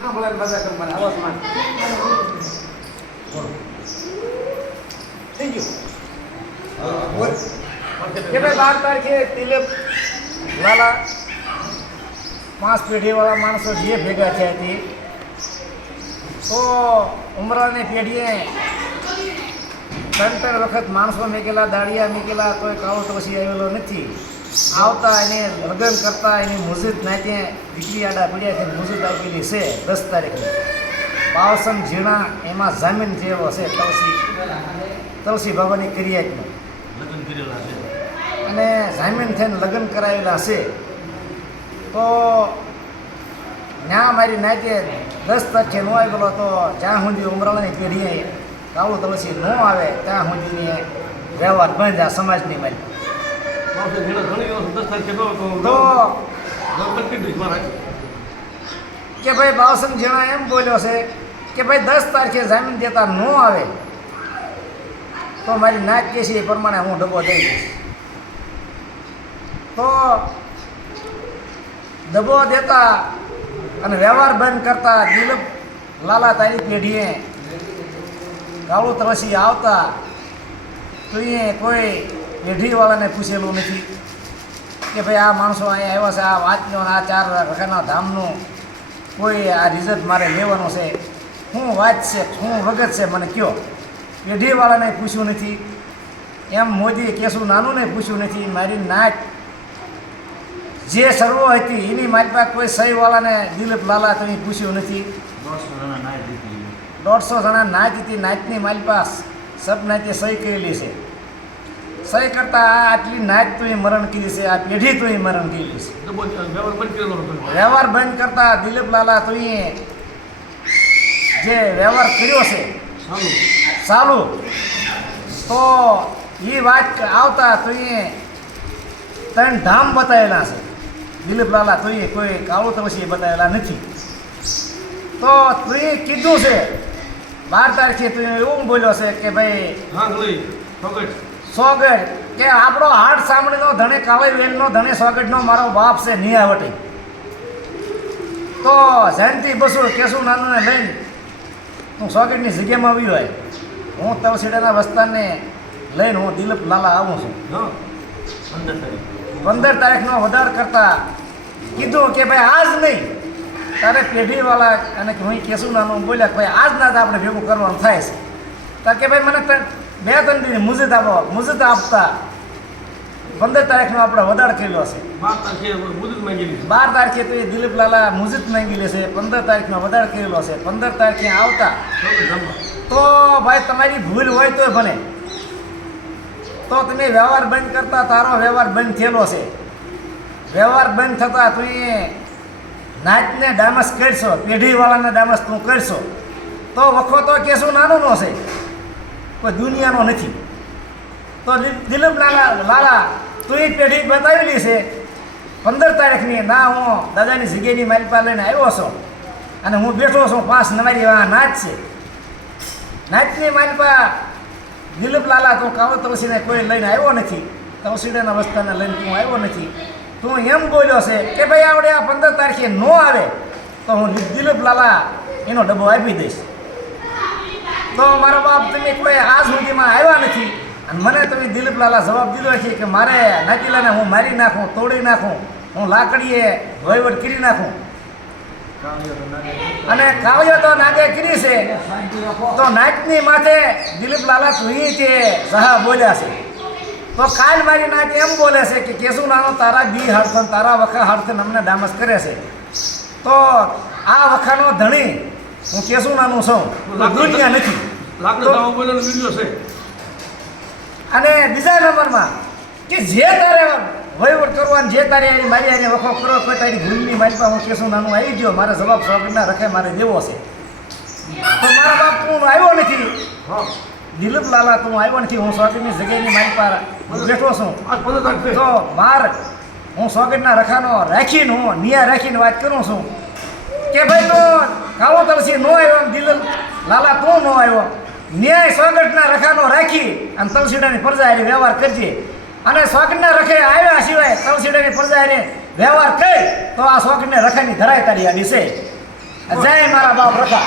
ના બોલે બધા કરવાના આવાસમાં થઈ ગયું બોલ કે ભાઈ 12 તારીખે તિલક લાલા 5 પેઢીવાળા માણસો જે ભેગા થયા હતી તો ઉમરાની પેઢીએ 3 વખત માણસો મેકેલા દાડિયા મેકેલા તોય કાળો તવસી આવેલો નથી. આવતા એને લગ્ન કરતા એની મુજીદ નાચે દીકરી આડા પીડ્યા છે. મુજીદ આપેલી છે 10 તારીખે પાવસમ ઝીણા એમાં જામીન જેવો છે તલસી બાબાની ક્રિયામાં લગ્ન કરેલા છે અને જામીન થઈને લગ્ન કરાવેલા છે. તો ત્યાં મારી નાચે 10 તારીખે ન આવેલો તો જ્યાં સુધી ઉમરાળાની પેઢીએ કાળું તલસી ન આવે ત્યાં સુધીની વ્યવહાર બંધ આ સમાજની મારી કે ભાઈ બાવસન જેણા એમ બોલ્યો છે કે ભાઈ 10 તારીખે જામીન દેતા ન આવે તો મારી નાચ કે છે એ પ્રમાણે હું ડબ્બો દઈ દઈશ. તો ડબ્બો દેતા અને વ્યવહાર બંધ કરતા દિલીપ લાલા તારી પેઢીએ કાળું તલસી આવતા તો એ કોઈ પેઢીવાળાને પૂછેલું નથી કે ભાઈ આ માણસો અહીંયા આવ્યા છે આ વાતનો આ 4 રખાના ધામનું કોઈ આ રિઝલ્ટ મારે લેવાનો છે શું વાત છે શું વગત છે મને કયો. પેઢીવાળાને પૂછ્યું નથી. એમ મોદી કેશું નાનુંને પૂછ્યું નથી. મારી નાચ જે સર્વો હતી એની મારી પાસે કોઈ સહીવાળાને દિલીપ લાલા તમે પૂછ્યું નથી. 150 જણા નાચ હતી. નાચની મારી પાસે સબ નાચે સહી કરેલી છે. સહી કરતા આટલી નાચ તો એ મરણ કરી છે. આ પેઢી તો એ મરણ કરેલી છે. વ્યવહાર બંધ કરતા દિલીપ લાલા તો એ જે વ્યવહાર કર્યો છે ચાલુ તો એ વાત આવતા તો એ 3 ધામ બતાવેલા છે. દિલીપ લાલા તો એ કોઈ કાળું તવસી બતાવેલા નથી. તો તું એ કીધું છે 12 તારીખે તું એવું બોલ્યો છે કે ભાઈ સોગડ કે આપણો હાડ સાંભળીનો ધણે કાળી વેલનો ધણે સોગડનો મારો બાપ છે નિયાવટી. તો જયંતિ બસુ કેશું નાનુને લઈને હું સોગડની જગ્યામાં આવ્યો હોય. હું તવસીડાના વસ્તારને લઈને હું દિલીપ લાલા આવું છું. 15 તારીખનો વધાર કરતા કીધું કે ભાઈ આજ નહીં તારે પેઢીવાળા અને હું કેશું નાનું બોલ્યા કે ભાઈ આજ ના જ આપણે ભેગું કરવાનું થાય છે. તો કે ભાઈ મને 2-3 દી મુજીદ આપો. મુજીદ આપતા 15 તારીખનો આપણે વધાર કરેલો છે. 12 તારીખે તો એ દિલીપ લાલા મુજીદ માંગેલી છે. 15 તારીખનો વધાર કરેલો છે. 15 તારીખે આવતા તો ભાઈ તમારી ભૂલ હોય તો બને તો તમે વ્યવહાર બંધ કરતા તારો વ્યવહાર બંધ થયેલો છે. વ્યવહાર બંધ થતા તું એ નાચને ડામસ કરશો પેઢીવાળાને ડામસ તું કરશો તો વખો તો કેશું નાનો છે કોઈ દુનિયાનો નથી. તો દિલીપ લાલા તું એ પેઢી બતાવેલી છે 15 તારીખની ના હું દાદાની જગ્યાની મારી પાસે લઈને આવ્યો છું અને હું બેઠો છું 5 નવારી નાચ છે. નાચની મારી પાસે દિલીપ લાલા તું કાળો તવસીને કોઈ લઈને આવ્યો નથી. તવસીડાના વસ્તાને લઈને તું આવ્યો નથી. તું એમ બોલ્યો છે કે ભાઈ આપણે આ 15 તારીખે ન આવે તો હું દિલીપ લાલા એનો ડબ્બો આપી દઈશ. તો મારો બાપ તમે કોઈ આજ સુધીમાં આવ્યા નથી અને મને તમે દિલીપ લાલા જવાબ દીધો છે કે મારે નાચીલાને હું મારી નાખું તોડી નાખું હું લાકડીએ વહીવટ કરી નાખું અને કાવ્યો તો નાગે કરી છે. તો નાચની માથે દિલીપ લાલા તું કે સહા બોલ્યા છે. તો કાલ મારી નાચ એમ બોલે છે કે કેશું નાનો તારા બી હડથન તારા વખા હડથન અમને ડામસ કરે છે. તો આ વખાનો ધણી હું કેશું નાનું છું દુનિયા નથી. અને બીજા નંબરમાં કે જે તારે વહીવટ કરવાનું જે તારે મારી આને વખો કરો કોઈ તારી ભૂલની મારી પાસે હું કેશું નાનું આવી ગયો મારે જવાબ સોગડના રખે મારે દેવો છે. તો મારા બાપ તું આવ્યો નથી. દિલીપ લાલા તું આવ્યો નથી. હું સોગડની જગ્યાની મારી પાસે બેઠો છું તો હું સોગડના રખાનો રાખીને હું નિયા રાખીને વાત કરું છું કે ભાઈ તો કાળો તલસી ન આવ્યો દિલીપ લાલા તું ન આવ્યો. ન્યાય સોગડના રખાનો રાખી અને તલસીડાની પ્રજા હારે વ્યવહાર કરજે. અને સોગડના રખે આવ્યા સિવાય તલસીડાની પ્રજા હારે વ્યવહાર કરી તો આ સોગડને રખાની ધરાય તારી આડી છે. જય મા પ્રથા.